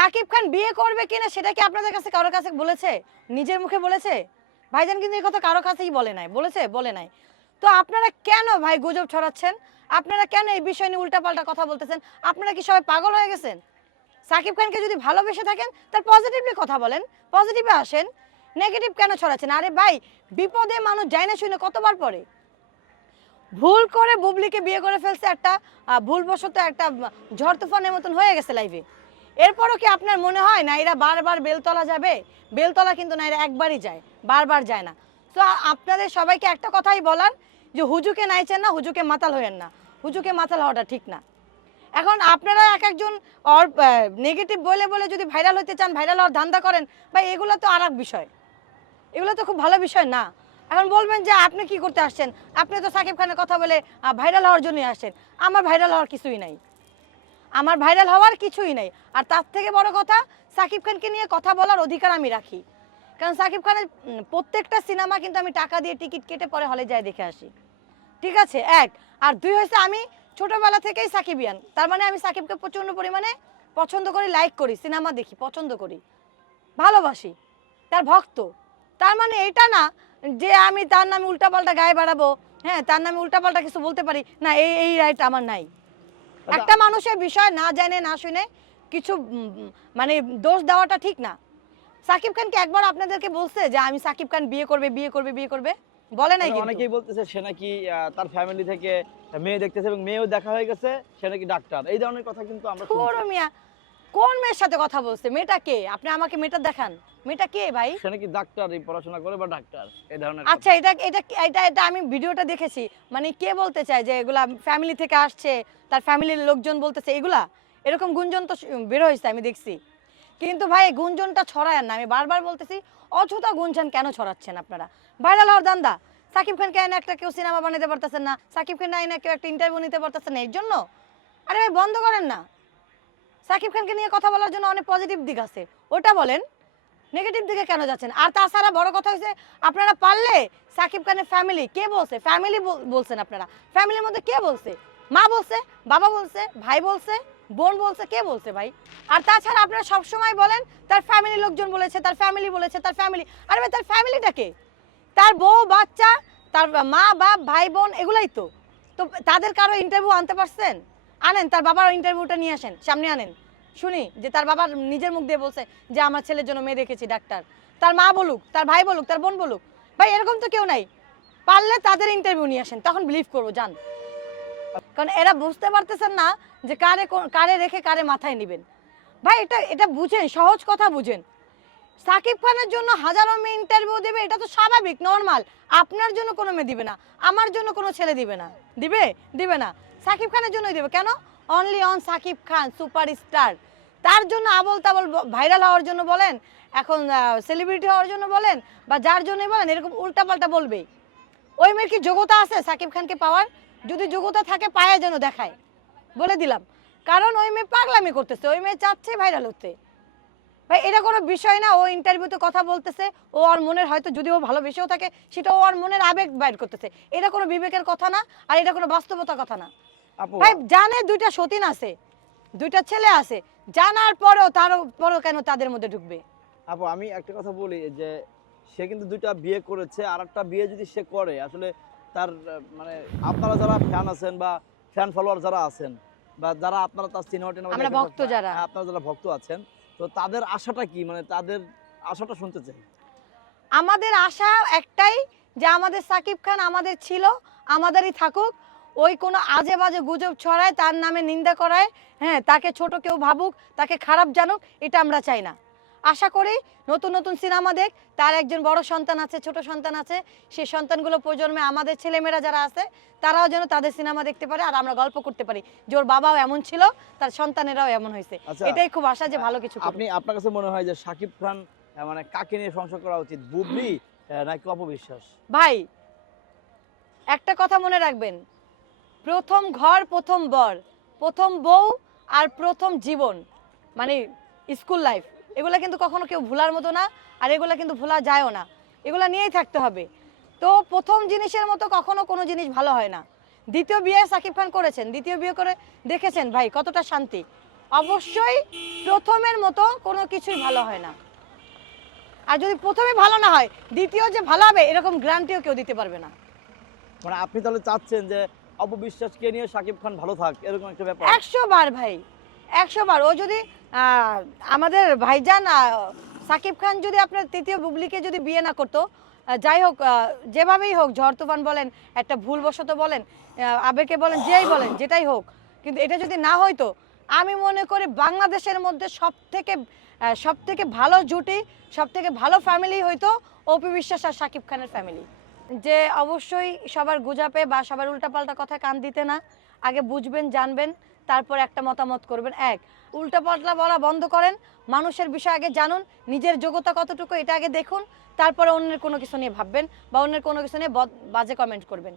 সাকিব খান বিয়ে করবে কিনা সেটা কি আপনাদের কাছে কারোর কাছে বলেছে? নিজের মুখে বলেছে? ভাইজান কিন্তু এই কথা কারোর কাছেই বলে নাই। বলেছে? বলে নাই। তো আপনারা কেন ভাই গুজব ছড়াচ্ছেন? আপনারা কেন এই বিষয় নিয়ে উল্টাপাল্টা কথা বলতেছেন? আপনারা কি সবাই পাগল হয়ে গেছেন? সাকিব খানকে যদি ভালোবেসে থাকেন, তার পজিটিভলি কথা বলেন। পজিটিভে আসেন। নেগেটিভ কেন ছড়াচ্ছেন? আরে ভাই, বিপদে মানুষ যায় না শুনে কতবার পড়ে ভুল করে বুবলিকে বিয়ে করে ফেলছে একটা ভুলবশত একটা ঝড় তুফানের মতন হয়ে গেছে লাইভে এরপরও কি আপনার মনে হয় না এরা বারবার বেলতলা যাবে? বেলতলা কিন্তু না, এরা একবারই যায়, বারবার যায় না। তো আপনাদের সবাইকে একটা কথাই বলার, যে হুজুকে নাইছেন না, হুজুকে মাতাল হয়েন না। হুজুকে মাতাল হওয়াটা ঠিক না। এখন আপনারা এক একজন অর নেগেটিভ বলে বলে যদি ভাইরাল হতে চান ভাইরাল হওয়ার ধান্দা করেন বা এগুলো তো আর বিষয়। এগুলো তো খুব ভালো বিষয় না। এখন বলবেন যে, আপনি কি করতে আসছেন? আপনি তো সাকিব খানের কথা বলে ভাইরাল হওয়ার জন্যই আসছেন। আমার ভাইরাল হওয়ার কিছুই নাই। আমার ভাইরাল হওয়ার কিছুই নাই। আর তার থেকে বড় কথা, সাকিব খানকে নিয়ে কথা বলার অধিকার আমি রাখি। কারণ সাকিব খানের প্রত্যেকটা সিনেমা কিন্তু আমি টাকা দিয়ে টিকিট কেটে পরে হলে যাই দেখে আসি। ঠিক আছে? এক। আর দুই হয়েছে আমি ছোটবেলা থেকেই সাকিবিয়ান। তার মানে আমি সাকিবকে প্রচণ্ড পরিমাণে পছন্দ করি লাইক করি, সিনেমা দেখি, পছন্দ করি। ভালোবাসি। তার ভক্ত। তার মানে এটা না যে আমি তার নামে উল্টাপাল্টা গায়ে বাড়াবো। হ্যাঁ তার নামে উল্টাপাল্টা কিছু বলতে পারি। না, এই এই রাইট আমার নাই। একটা মানুষের বিষয় না জানে না শুনে কিছু মানে দোষ দেওয়াটা ঠিক না। সাকিব খান কি একবার আপনাদেরকে বলছে যে আমি সাকিব খান বিয়ে করবে বিয়ে করবে বিয়ে করবে? বলে নাই অনেকেই বলতেছে সে নাকি তার ফ্যামিলি থেকে মেয়ে দেখতেছে এবং মেয়েও দেখা হয়ে গেছে সে নাকি ডাক্তার। এই ধরনের কথা কিন্তু আমরা মিয়া কোন মেয়ের সাথে কথা বলছে? মেয়েটা কে? আপনি আমাকে মেয়েটা দেখান। মেয়েটা কে ভাই? সে নাকি ডাক্তার এই পড়াশোনা করে বা ডাক্তার এই ধরনের আচ্ছা এটা এটা এটা এটা আমি ভিডিওটা দেখেছি। মানে কে বলতে চায় যে এগুলা ফ্যামিলি থেকে আসছে তার ফ্যামিলির লোকজন বলতেছে এগুলা? এরকম গুঞ্জন তো বের হয়েছে আমি দেখছি। কিন্তু ভাই গুঞ্জনটা ছড়ায় না। আমি বারবার বলতেছি অযথা গুঞ্জন কেন ছড়াচ্ছেন আপনারা? ভাইরাল হওয়ার দান্দা সাকিব খানকে আইনা একটা কেউ সিনেমা বানাতে পারতেছেন না। সাকিব খান আইনা কেউ একটা ইন্টারভিউ নিতে পারতেছেন না এর জন্য? আরে ভাই বন্ধ করেন না। সাকিব খানকে নিয়ে কথা বলার জন্য অনেক পজিটিভ দিক আছে। ওটা বলেন নেগেটিভ দিকে কেন যাচ্ছেন? আর তাছাড়া বড় কথা হয়েছে আপনারা পারলে সাকিব খানের ফ্যামিলি কে বলছে? ফ্যামিলি বলছেন আপনারা। ফ্যামিলির মধ্যে কে বলছে? মা বলছে, বাবা বলছে, ভাই বলছে, বোন বলছে, কে বলছে ভাই? আর তাছাড়া আপনারা সবসময় বলেন, তার ফ্যামিলির লোকজন বলেছে, তার ফ্যামিলি বলেছে, তার ফ্যামিলি আরে ভাই, তার ফ্যামিলিটা কে? তার বউ, বাচ্চা, তার মা, বাপ, ভাই, বোন, এগুলাই তো। তো তাদের কারও ইন্টারভিউ আনতে পারছেন? আনেন, তার বাবার ইন্টারভিউটা নিয়ে আসেন, সামনে আনেন। শুনি, যে তার বাবা নিজের মুখ দিয়ে বলছে যে, আমার ছেলের জন্য মেয়ে রেখেছি ডাক্তার। তার মা বলুক, তার ভাই বলুক, তার বোন বলুক, ভাই, এরকম তো কেউ নাই। পারলে তাদের ইন্টারভিউ নিয়ে আসেন, তখন বিলিভ করব জান কারণ এরা বুঝতে পারতেছেন না যে কারে কারে রেখে কারে মাথায় নেবেন। ভাই, এটা এটা বুঝেন, সহজ কথা বুঝেন। সাকিব খানের জন্য হাজারো মেয়ে ইন্টারভিউ দেবে, এটা তো স্বাভাবিক নর্মাল আপনার জন্য কোনো মেয়ে দিবে না, আমার জন্য কোনো ছেলে দিবে না। দিবে? দিবে না। সাকিব খানের জন্যই দেবে। কেন? Only on Shakib Khan super star তার জন্য আবল তাবল ভাইরাল হওয়ার জন্য বলেন, এখন সেলিব্রিটি হওয়ার জন্য বলেন, বা যার জন্যই বলেন, এরকম উল্টাপাল্টা বলবেই। ওই মেয়ের কি যোগ্যতা আছে সাকিব খানকে পাওয়ার? যদি যোগ্যতা থাকে, পায়ে যেন দেখায়। বলে দিলাম। কারণ ওই মেয়ে পাগলামি করতেছে, ওই মেয়ে চাচ্ছে ভাইরাল হতে। ভাই এটা কোনো বিষয় না ও ইন্টারভিউতে কথা বলতেছে ও ওর মনের হয়তো যদি ও ভালোবেসেও থাকে সেটা ও ওর মনের আবেগ বাইর করতেছে। এটা কোনো বিবেকের কথা না আর এটা কোনো বাস্তবতার কথা না। আপু ভাই জানে দুইটা সতীন আছে দুইটা ছেলে আছে জানার পরেও তারও পরেও কেন তাদের মধ্যে ঢুকবে? আপু আমি একটা কথা বলি যে সে কিন্তু দুইটা বিয়ে করেছে আর একটা বিয়ে যদি সে করে আসলে তার মানে আপনারা যারা ফ্যান আছেন বা ফ্যান ফলোয়ার যারা আছেন বা যারা আপনারা তার সিনেমা আমরা ভক্ত যারা। হ্যাঁ, আপনারা যারা ভক্ত আছেন তো তাদের আশাটা কি? মানে তাদের আশাটা শুনতে চাই। আমাদের আশা একটাই যে আমাদের সাকিব খান আমাদের ছিল, আমাদেরই থাকুক। ওই কোনো আজে বাজে গুজব ছড়ায়, তার নামে নিন্দা করায় হ্যাঁ তাকে ছোট কেউ ভাবুক, তাকে খারাপ জানুক, এটা আমরা চাই না। আশা করি নতুন নতুন সিনেমা দেখ। তার একজন বড় সন্তান আছে ছোট সন্তান আছে। সেই সন্তানগুলো প্রজন্মে আমাদের ছেলেমেয়েরা যারা আছে তারাও যেন তাদের সিনেমা দেখতে পারে আর আমরা গল্প করতে পারি। যে ওর বাবাও এমন ছিল তার সন্তানেরাও এমন হয়েছে। আচ্ছা। এটাই খুব আশা যে ভালো কিছু আপনি আপনার কাছে মনে হয় যে সাকিব খান মানে কাকে নিয়ে সংসার করা উচিত বুবলি নাকি অপবিশ্বাস? ভাই একটা কথা মনে রাখবেন। প্রথম ঘর প্রথম বর প্রথম বউ আর প্রথম জীবন মানে স্কুল লাইফ। এগুলো কিন্তু কখনো কেউ ভোলার মতো না আর এগুলো কিন্তু ভোলা যায়ও না। এগুলো নিয়েই থাকতে হবে। তো প্রথম জিনিসের মতো কখনো কোনো জিনিস ভালো হয় না। দ্বিতীয় বিয়ে সাকিব খান করেছেন দ্বিতীয় বিয়ে করে দেখেছেন ভাই কতটা শান্তি। অবশ্যই প্রথমের মতো কোনো কিছুই ভালো হয় না। আর যদি প্রথমে ভালো না হয় দ্বিতীয় যে ভালো হবে এরকম গ্রান্টিও কেউ দিতে পারবে না। মানে আপনি তাহলে চাচ্ছেন যে অপবিশ্বাসকে নিয়ে শাকিব খান ভালো থাক এরকম একটা ব্যাপার? একশো বার ভাই। একশো বার ও যদি আমাদের ভাইজান সাকিব খান যদি আপনার তৃতীয় বুবলিকে যদি বিয়ে না করতো যাই হোক যেভাবেই হোক, ঝড় তুফান বলেন, একটা ভুলবশত বলেন আবেগে বলেন, যেই বলেন, যেটাই হোক, কিন্তু এটা যদি না হয়তো আমি মনে করি বাংলাদেশের মধ্যে সব থেকে সব থেকে ভালো জুটি সব থেকে ভালো ফ্যামিলি হয়তো অপি বিশ্বাস আর সাকিব খানের ফ্যামিলি যে অবশ্যই সবার গুজাপে বা সবার উল্টাপাল্টা কথায় কান দিতে না, আগে বুঝবেন, জানবেন তারপর একটা মতামত করবেন। এক, উল্টা পাল্টা বলা বন্ধ করেন। মানুষের বিষয় আগে জানুন। নিজের যোগ্যতা কতটুকু, এটা আগে দেখুন। তারপরে অন্যের কোনো কিছু নিয়ে ভাববেন বা অন্যের কোনো কিছু নিয়ে বাজে কমেন্ট করবেন।